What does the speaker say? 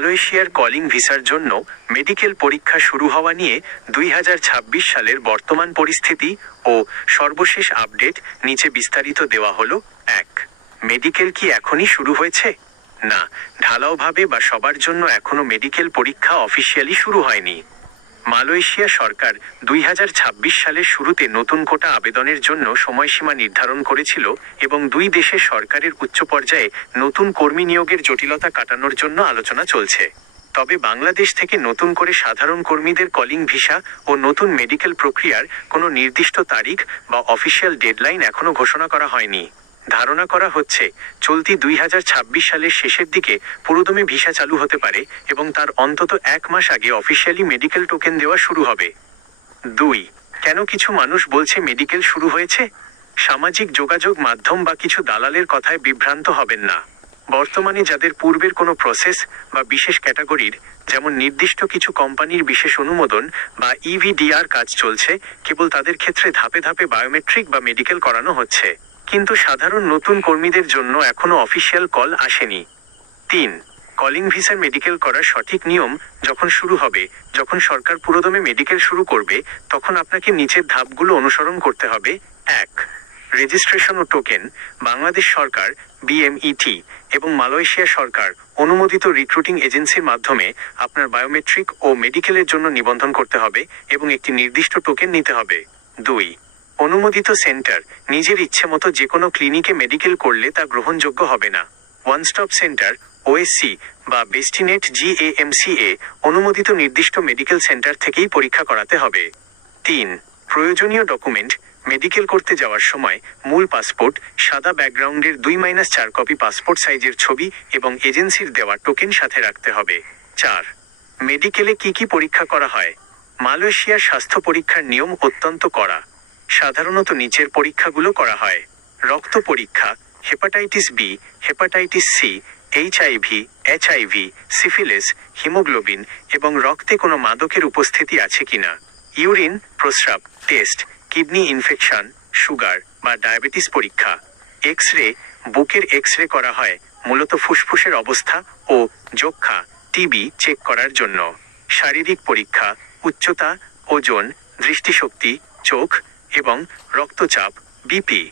মালয়েশিয়ার কলিং ভিসার জন্য মেডিকেল পরীক্ষা শুরু হওয়া নিয়ে 2026 সালের বর্তমান পরিস্থিতি ও সর্বশেষ আপডেট নিচে বিস্তারিত দেওয়া হলো। 1. মেডিকেল কি এখনই শুরু হয়েছে? না, ঢালাওভাবে বা সবার জন্য এখনো মেডিকেল পরীক্ষা অফিসিয়ালি শুরু হয়নি। মালয়েশিয়া সরকার 2026 সালের শুরুতে নতুন কোটা আবেদনের জন্য সময়সীমা নির্ধারণ করেছিল এবং দুই দেশের সরকারের উচ্চ পর্যায়ে নতুন কর্মী নিয়োগের জটিলতা কাটানোর জন্য আলোচনা চলছে। তবে বাংলাদেশ থেকে নতুন করে সাধারণ কর্মীদের কলিং ভিসা ও নতুন মেডিকেল প্রক্রিয়ার কোনো নির্দিষ্ট তারিখ বা অফিসিয়াল ডেডলাইন এখনো ঘোষণা করা হয়নি। ধারণা করা হচ্ছে চলতি 2026 সালের শেষের দিকে পুরোদমে ভিসা চালু হতে পারে এবং তার অন্তত 1 মাস আগে অফিসিয়ালি মেডিকেল টোকেন দেওয়া শুরু হবে। 2. কেন কিছু মানুষ বলছে মেডিকেল শুরু হয়েছে? সামাজিক যোগাযোগ মাধ্যম বা কিছু দালালের কথায় বিভ্রান্ত হবেন না। বর্তমানে যাদের পূর্বের কোনো প্রসেস বা বিশেষ ক্যাটাগরির, যেমন নির্দিষ্ট কিছু কোম্পানির বিশেষ অনুমোদন বা ইভিডিআর কাজ চলছে, কেবল তাদের ক্ষেত্রে ধাপে ধাপে বায়োমেট্রিক বা মেডিকেল করানো হচ্ছে, কিন্তু সাধারণ নতুন কর্মীদের জন্য এখনো অফিসিয়াল কল আসেনি। 3. কলিং ভিসার মেডিকেল করার সঠিক নিয়ম যখন শুরু হবে, যখন সরকার পুরোদমে মেডিকেল শুরু করবে, তখন আপনাকে নিচের ধাপগুলো অনুসরণ করতে হবে। 1. রেজিস্ট্রেশন ও টোকেন। বাংলাদেশ সরকার বিএমইটি এবং মালয়েশিয়া সরকার অনুমোদিত রিক্রুটিং এজেন্সির মাধ্যমে আপনার বায়োমেট্রিক ও মেডিকেলের জন্য নিবন্ধন করতে হবে এবং একটি নির্দিষ্ট টোকেন নিতে হবে। 2. অনুমোদিত সেন্টার। নিজের ইচ্ছে মতো যে কোনো ক্লিনিকে মেডিকেল করলে তা গ্রহণযোগ্য হবে না। ওয়ান স্টপ সেন্টার ওএসসি বা বেস্টিনেট জিএএমসিএ অনুমোদিত নির্দিষ্ট মেডিকেল সেন্টার থেকেই পরীক্ষা করাতে হবে। 3. প্রয়োজনীয় ডকুমেন্ট। মেডিকেল করতে যাওয়ার সময় মূল পাসপোর্ট, সাদা ব্যাকগ্রাউন্ডের 2-4 কপি পাসপোর্ট সাইজের ছবি এবং এজেন্সির দেওয়া টোকেন সাথে রাখতে হবে। 4. মেডিকেলে কি কি পরীক্ষা করা হয়? মালয়েশিয়ার স্বাস্থ্য পরীক্ষার নিয়ম অত্যন্ত কড়া। সাধারণত নিচের পরীক্ষাগুলো করা হয়: রক্ত পরীক্ষা, hepatitis B, hepatitis C, HIV, syphilis, haemoglobin এবং রক্তে কোনো মাদকের উপস্থিতি আছে কিনা, ইউরিন, প্রস্রাব টেস্ট, কিডনি ইনফেকশন, সুগার বা ডায়াবেটিস পরীক্ষা। এক্স-রে, বুকের এক্স-রে করা হয় মূলত ফুসফুসের অবস্থা ও যক্ষা, টিবি চেক করার জন্য। শারীরিক পরীক্ষা, উচ্চতা, ওজন, দৃষ্টিশক্তি, চোখ এবং রক্তচাপ, বিপি।